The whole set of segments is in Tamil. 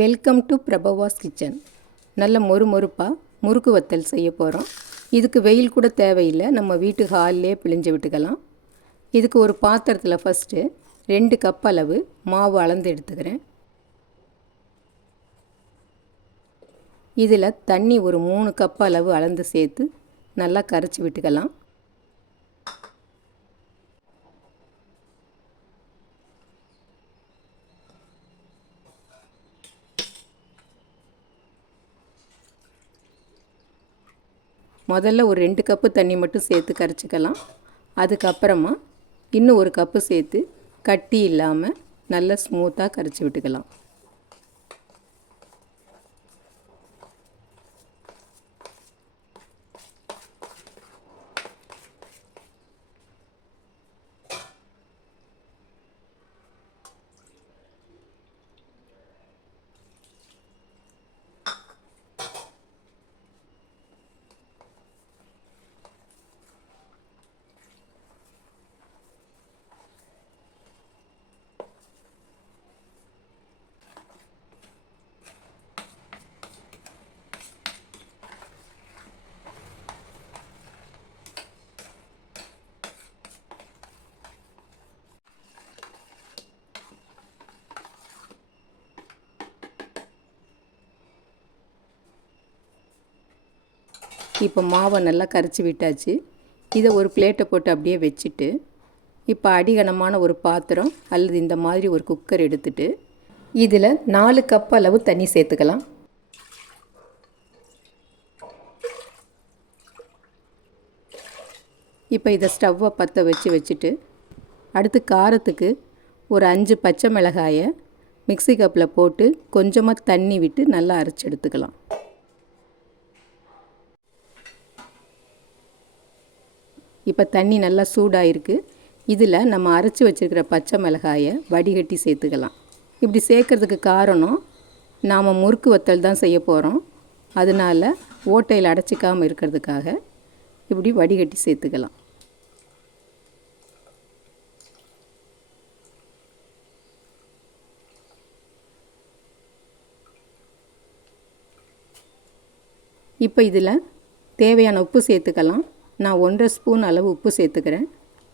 Welcome to பிரபவாஸ் kitchen. நல்ல மொறுமொறுப்பாக முறுக்கு வத்தல் செய்ய போகிறோம். இதுக்கு வெயில் கூட தேவையில்லை, நம்ம வீட்டு ஹாலிலே பிழிஞ்சு விட்டுக்கலாம். இதுக்கு ஒரு பாத்திரத்தில் ஃபஸ்ட்டு 2 கப் அளவு மாவு அளந்து எடுத்துக்கிறேன். இதில் தண்ணி ஒரு 3 கப் அளவு அளந்து சேர்த்து நல்லா கரைச்சி விட்டுக்கலாம். முதல்ல ஒரு 2 கப்பு தண்ணி மட்டும் சேர்த்து கரைச்சிக்கலாம். அதுக்கப்புறமா இன்னும் ஒரு கப்பு சேர்த்து கட்டி இல்லாமல் நல்லா ஸ்மூத்தாக கரைச்சி விட்டுக்கலாம். இப்போ மாவை நல்லா கரைச்சி விட்டாச்சு. இதை ஒரு பிளேட்டை போட்டு அப்படியே வச்சுட்டு, இப்போ அடிகனமான ஒரு பாத்திரம் அல்லது இந்த மாதிரி ஒரு குக்கர் எடுத்துட்டு இதில் 4 கப் அளவு தண்ணி சேர்த்துக்கலாம். இப்போ இதை ஸ்டவ்வை பற்ற வச்சுட்டு அடுத்து காரத்துக்கு ஒரு 5 பச்சை மிளகாயை மிக்ஸி கப்பில் போட்டு கொஞ்சமாக தண்ணி விட்டு நல்லா அரைச்சி எடுத்துக்கலாம். இப்போ தண்ணி நல்லா சூடாகிருக்கு. இதில் நம்ம அரைச்சி வச்சுருக்கிற பச்சை மிளகாயை வடிகட்டி சேர்த்துக்கலாம். இப்படி சேர்க்குறதுக்கு காரணம், நாம் முறுக்கு வத்தல் தான் செய்ய போகிறோம். அதனால் ஓட்டையில் அடைச்சிக்காமல் இருக்கிறதுக்காக இப்படி வடிகட்டி சேர்த்துக்கலாம். இப்போ இதில் தேவையான உப்பு சேர்த்துக்கலாம். நான் 1.5 ஸ்பூன் அளவு உப்பு சேர்த்துக்கிறேன்.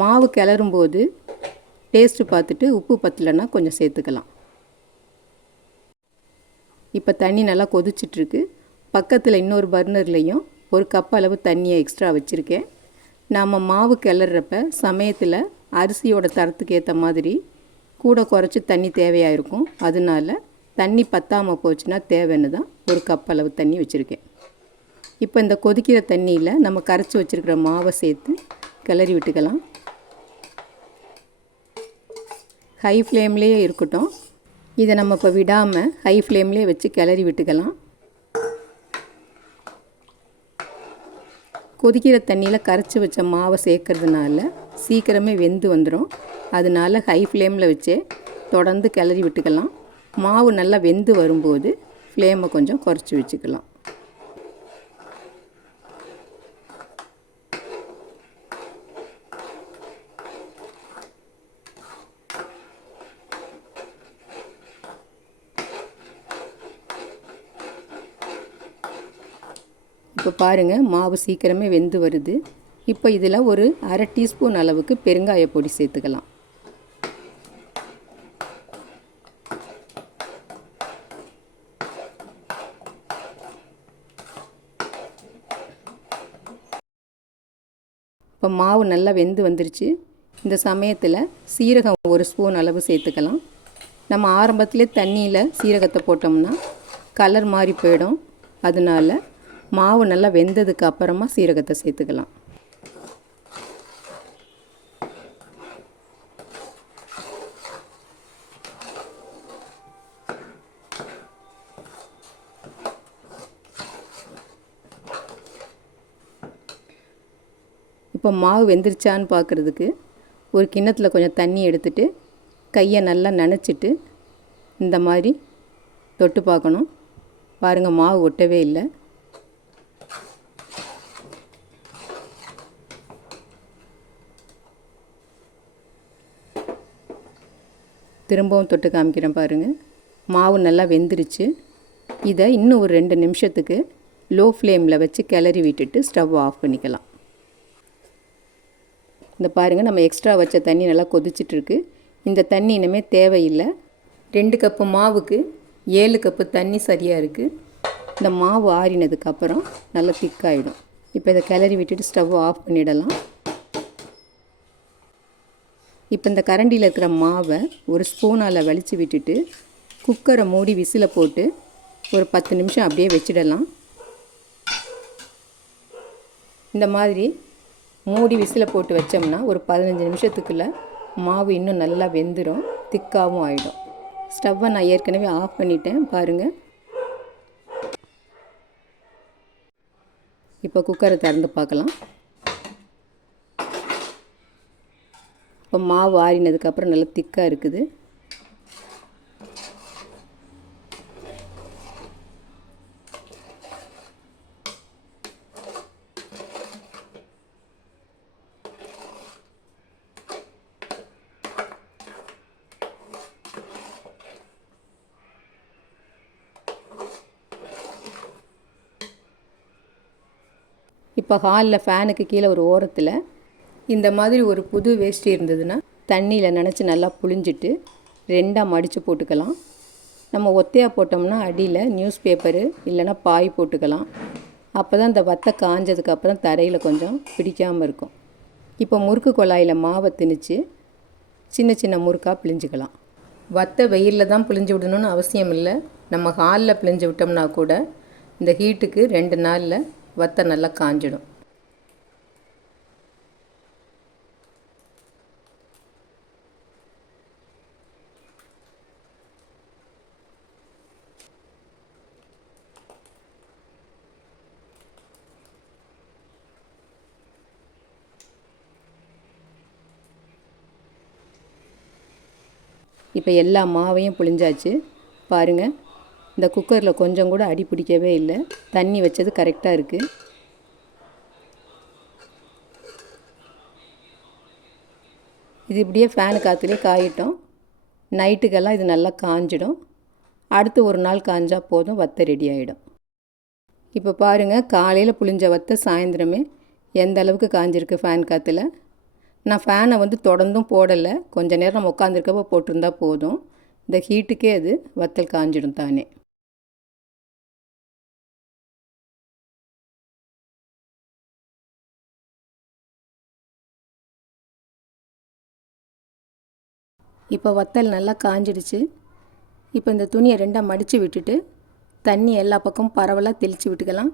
மாவு கிளறும்போது டேஸ்ட்டு பார்த்துட்டு உப்பு பத்தலைன்னா கொஞ்சம் சேர்த்துக்கலாம். இப்போ தண்ணி நல்லா கொதிச்சிட்ருக்கு. பக்கத்தில் இன்னொரு பர்னர்லேயும் ஒரு கப் அளவு தண்ணியை எக்ஸ்ட்ரா வச்சுருக்கேன். நாம் மாவு கிளறப்ப சமயத்தில் அரிசியோட தரத்துக்கு ஏற்ற மாதிரி கூட குறைச்சி தண்ணி தேவையாக இருக்கும். அதனால தண்ணி பத்தாமல் போச்சுன்னா தேவைன்னு தான் ஒரு கப் அளவு தண்ணி வச்சுருக்கேன். இப்போ இந்த கொதிக்கிற தண்ணியில் நம்ம கரைச்சி வச்சுருக்கிற மாவை சேர்த்து கிளறி விட்டுக்கலாம். ஹை ஃப்ளேம்லேயே இருக்கட்டும். இதை நம்ம இப்போ விடாமல் ஹை ஃப்ளேம்லேயே வச்சு கிளறி விட்டுக்கலாம். கொதிக்கிற தண்ணியில் கரைச்சி வச்ச மாவை சேர்க்கறதுனால சீக்கிரமே வெந்து வந்துடும். அதனால் ஹை ஃப்ளேமில் வச்சே தொடர்ந்து கிளறி விட்டுக்கலாம். மாவு நல்லா வெந்து வரும்போது ஃப்ளேமை கொஞ்சம் குறைச்சி வச்சுக்கலாம். இப்போ பாருங்கள், மாவு சீக்கிரமே வெந்து வருது. இப்போ இதில் ஒரு 1/2 டீஸ்பூன் அளவுக்கு பெருங்காய பொடி சேர்த்துக்கலாம். இப்போ மாவு நல்லா வெந்து வந்துருச்சு. இந்த சமயத்தில் சீரகம் 1 ஸ்பூன் அளவு சேர்த்துக்கலாம். நம்ம ஆரம்பத்திலே தண்ணியில் சீரகத்தை போட்டோம்னா கலர் மாறி போயிடும். அதனால் மாவு நல்லா வெந்ததுக்கு அப்புறமா சீரகத்தை சேர்த்துக்கலாம். இப்போ மாவு வெந்துருச்சான்னு பார்க்குறதுக்கு ஒரு கிண்ணத்தில் கொஞ்சம் தண்ணி எடுத்துட்டு கையை நல்லா நனைச்சிட்டு இந்த மாதிரி தொட்டு பார்க்கணும். பாருங்கள், மாவு ஒட்டவே இல்லை. திரும்பவும் தொட்டு காமிக்கிறேன் பாருங்கள். மாவு நல்லா வெந்துருச்சு. இதை இன்னும் ஒரு 2 நிமிஷத்துக்கு லோ ஃப்ளேமில் வச்சு கிளறி விட்டுட்டு ஸ்டவ் ஆஃப் பண்ணிக்கலாம். இந்த பாருங்கள், நம்ம எக்ஸ்ட்ரா வச்ச தண்ணி நல்லா கொதிச்சிட்ருக்கு. இந்த தண்ணி இனிமேல் தேவையில்லை. 2 கப்பு மாவுக்கு 7 கப்பு தண்ணி சரியாக இருக்குது. இந்த மாவு ஆறினதுக்கப்புறம் நல்லா திக்காகிடும். இப்போ இதை கிளறி விட்டுட்டு ஸ்டவ் ஆஃப் பண்ணிடலாம். இப்போ இந்த கரண்டியில் இருக்கிற மாவை ஒரு ஸ்பூனால் வலித்து விட்டுட்டு குக்கரை மூடி விசிலை போட்டு ஒரு 10 நிமிஷம் அப்படியே வச்சிடலாம். இந்த மாதிரி மூடி விசிலை போட்டு வச்சோம்னா ஒரு 15 நிமிஷத்துக்குள்ளே மாவு இன்னும் நல்லா வெந்துடும், திக்காகவும் ஆகிடும். ஸ்டவ்வை நான் ஏற்கனவே ஆஃப் பண்ணிட்டேன் பாருங்கள். இப்போ குக்கரை திறந்து பார்க்கலாம். இப்போ மாவு ஆறினதுக்கப்புறம் நல்லா திக்காக இருக்குது. இப்போ ஹாலில் ஃபேனுக்கு கீழே ஒரு ஓரத்தில் இந்த மாதிரி ஒரு புது வேஷ்டி இருந்ததுன்னா தண்ணியில் நனைச்சி நல்லா புழிஞ்சிட்டு 2ஆக மடித்து போட்டுக்கலாம். நம்ம ஒத்தையாக போட்டோம்னா அடியில் நியூஸ் பேப்பரு இல்லைன்னா பாய் போட்டுக்கலாம். அப்போ தான் இந்த வத்தை காஞ்சதுக்கப்புறம் தரையில் கொஞ்சம் பிடிக்காமல் இருக்கும். இப்போ முறுக்கு குழாயில் மாவை திணிச்சு சின்ன சின்ன முறுக்காக பிழிஞ்சிக்கலாம். வத்தை வெயிலில் தான் பிழிஞ்சு விடணும்னு அவசியம் இல்லை. நம்ம ஹாலில் பிழிஞ்சு விட்டோம்னா கூட இந்த ஹீட்டுக்கு 2 நாளில் வத்தை நல்லா காஞ்சிடும். இப்போ எல்லா மாவையும் புழிஞ்சாச்சு பாருங்கள். இந்த குக்கரில் கொஞ்சம் கூட அடி பிடிக்கவே இல்லை. தண்ணி வச்சது கரெக்டாக இருக்குது. இது இப்படியே ஃபேனு காற்றுலேயே காயிட்டோம். நைட்டுக்கெல்லாம் இது நல்லா காஞ்சிடும். அடுத்து ஒரு நாள் காஞ்சா போதும், வத்தை ரெடி ஆகிடும். இப்போ பாருங்கள், காலையில் புழிஞ்ச வத்தை சாயந்தரமே எந்த அளவுக்கு காஞ்சிருக்கு ஃபேன் காற்றுல. நான் ஃபேனை தொடர்ந்தும் போடலை, கொஞ்சம் நேரம் நம்ம உட்காந்துருக்கப்போ போட்டிருந்தா போதும். இந்த ஹீட்டுக்கே அது வத்தல் காஞ்சிடும் தானே. இப்போ வத்தல் நல்லா காஞ்சிடுச்சு. இப்போ இந்த துணியை 2ஆக மடித்து விட்டுட்டு தண்ணி எல்லா பக்கமும் பரவலாக தெளித்து விட்டுக்கலாம்.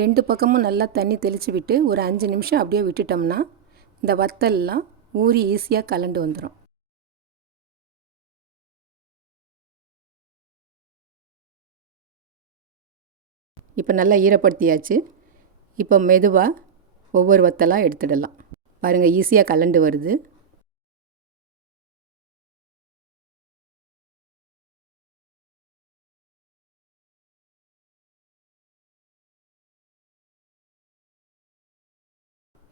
ரெண்டு பக்கமும் நல்லா தண்ணி தெளித்து விட்டு ஒரு 5 நிமிஷம் அப்படியே விட்டுட்டோம்னா இந்த வத்தல்லாம் ஊறி ஈஸியாக கலண்டு வந்துடும். இப்போ நல்லா ஈரப்படுத்தியாச்சு. இப்போ மெதுவாக ஒவ்வொரு வத்தலாக எடுத்துடலாம். பாருங்கள், ஈஸியாக கலண்டு வருது.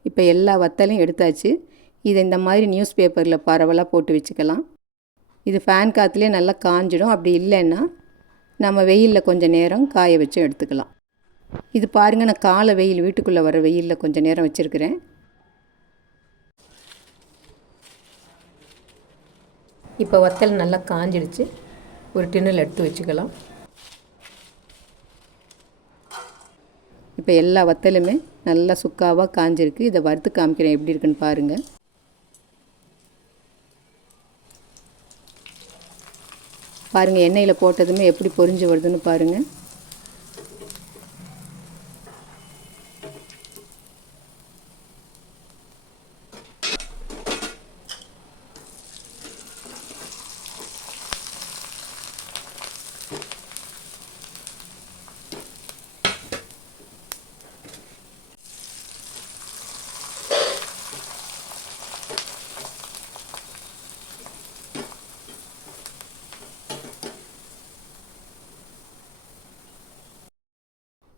இப்போ எல்லா வத்தலையும் எடுத்தாச்சு. இதை இந்த மாதிரி நியூஸ் பேப்பரில் பரவலாக போட்டு வச்சுக்கலாம். இது ஃபேன் காற்றுலேயே நல்லா காஞ்சிடும். அப்படி இல்லைன்னா நம்ம வெயிலில் கொஞ்சம் நேரம் காய வச்சும் எடுத்துக்கலாம். இது பாருங்கள், நான் காலை வெயில், வீட்டுக்குள்ளே வர வெயிலில் கொஞ்சம் நேரம் வச்சுருக்கிறேன். இப்போ வத்தல் நல்லா காஞ்சிடுச்சு. ஒரு டின்னில் எடுத்து வச்சுக்கலாம். இப்போ எல்லா வத்தலுமே நல்லா சுக்காவாக காஞ்சிருக்கு. இதை வறுத்து காமிக்கிறேன் எப்படி இருக்குன்னு பாருங்கள். பாருங்கள், எண்ணெயில் போட்டதுமே எப்படி பொரிஞ்சு வருதுன்னு பாருங்கள்.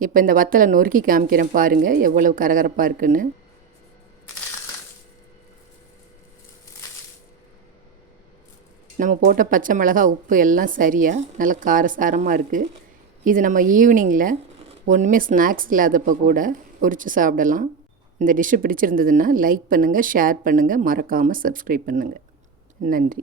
இப்போ இந்த வத்தலை நொறுக்கி காமிக்கிறேன் பாருங்கள் எவ்வளவு கரகரப்பாக இருக்குன்னு. நம்ம போட்ட பச்சை மிளகாய் உப்பு எல்லாம் சரியாக நல்லா காரசாரமாக இருக்குது. இது நம்ம ஈவினிங்கில் ஒன்றுமே ஸ்நாக்ஸ் இல்லாதப்போ கூட பொரித்து சாப்பிடலாம். இந்த டிஷ்ஷு பிடிச்சிருந்ததுன்னா லைக் பண்ணுங்கள், ஷேர் பண்ணுங்கள், மறக்காமல் சப்ஸ்கிரைப் பண்ணுங்கள். நன்றி.